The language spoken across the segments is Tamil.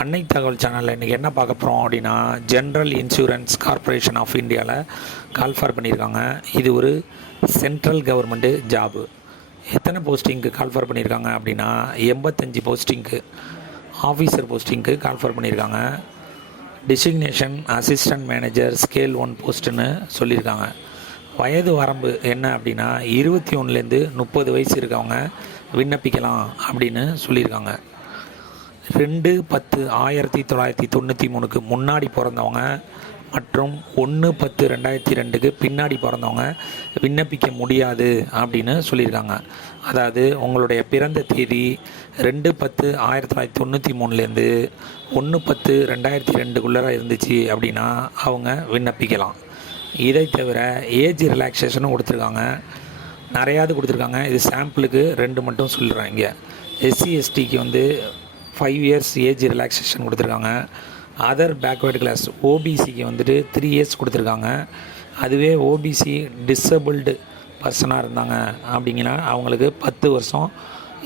அன்னை தகவல் சேனலில் இன்றைக்கி என்ன பார்க்க போகிறோம் அப்படின்னா, ஜென்ரல் இன்சூரன்ஸ் கார்ப்பரேஷன் ஆஃப் இந்தியாவில் கால்ஃபார் பண்ணியிருக்காங்க. இது ஒரு சென்ட்ரல் கவர்மெண்ட்டு ஜாபு. எத்தனை போஸ்டிங்க்கு கால்ஃபார் பண்ணியிருக்காங்க அப்படின்னா, 85 போஸ்டிங்க்கு, ஆஃபீஸர் போஸ்டிங்க்கு கால்ஃபார் பண்ணியிருக்காங்க. டிசிக்னேஷன் அசிஸ்டன்ட் மேனேஜர் ஸ்கேல் 1 போஸ்ட்டுன்னு சொல்லியிருக்காங்க. வயது வரம்பு என்ன அப்படின்னா, 21லேருந்து 30 வயசு இருக்கவங்க விண்ணப்பிக்கலாம் அப்படின்னு சொல்லியிருக்காங்க. 2/10/1993க்கு முன்னாடி பிறந்தவங்க மற்றும் 1/10/2002க்கு பின்னாடி பிறந்தவங்க விண்ணப்பிக்க முடியாது அப்படின்னு சொல்லியிருக்காங்க. அதாவது உங்களுடைய பிறந்த தேதி 2/10/1993லேருந்து 1/10/2002க்குள்ளே இருந்துச்சு அப்படின்னா அவங்க விண்ணப்பிக்கலாம். இதை தவிர ஏஜ் ரிலாக்ஸேஷனும் கொடுத்துருக்காங்க. நிறையாவது கொடுத்துருக்காங்க. இது சாம்பிளுக்கு 2 மட்டும் சொல்லிடுறேன். இங்கே எஸ்சி எஸ்டிக்கு 5 இயர்ஸ் ஏஜ் ரிலாக்ஸேஷன் கொடுத்துருக்காங்க. அதர் பேக்வேர்டு கிளாஸ் ஓபிசிக்கு 3 இயர்ஸ் கொடுத்துருக்காங்க. அதுவே ஓபிசி டிசபிள்டு பர்சனாக இருந்தாங்க அப்படிங்கன்னா அவங்களுக்கு 10 வருஷம்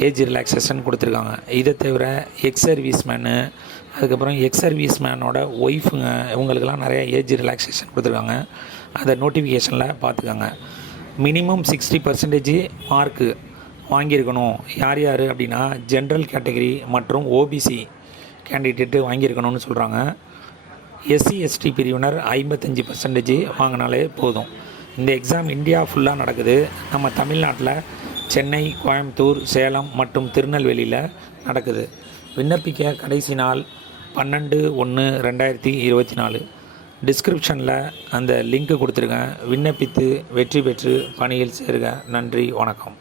ஏஜ் ரிலாக்ஸேஷன் கொடுத்துருக்காங்க. இதை தவிர எக்ஸ் சர்வீஸ் மேனு, அதுக்கப்புறம் எக்ஸ் சர்வீஸ் மேனோட ஒய்ஃபுங்க, இவங்களுக்கெல்லாம் நிறைய ஏஜ் ரிலாக்ஸேஷன் கொடுத்துருக்காங்க. அதை நோட்டிஃபிகேஷனில் பார்த்துக்கோங்க. மினிமம் 60% மார்க்கு வாங்கியிருக்கணும். யார் யார் அப்படின்னா, ஜென்ரல் கேட்டகரி மற்றும் ஓபிசி கேண்டிடேட்டு வாங்கியிருக்கணும்னு சொல்கிறாங்க. எஸ்சி எஸ்டி பிரிவினர் 55% வாங்கினாலே போதும். இந்த எக்ஸாம் இந்தியா ஃபுல்லாக நடக்குது. நம்ம தமிழ்நாட்டில் சென்னை, கோயம்புத்தூர், சேலம் மற்றும் திருநெல்வேலியில் நடக்குது. விண்ணப்பிக்க கடைசி நாள் 12/1/2024. டிஸ்கிரிப்ஷனில் அந்த லிங்க்கு கொடுத்துருக்கேன். விண்ணப்பித்து வெற்றி பெற்று பணியில் சேருக. நன்றி, வணக்கம்.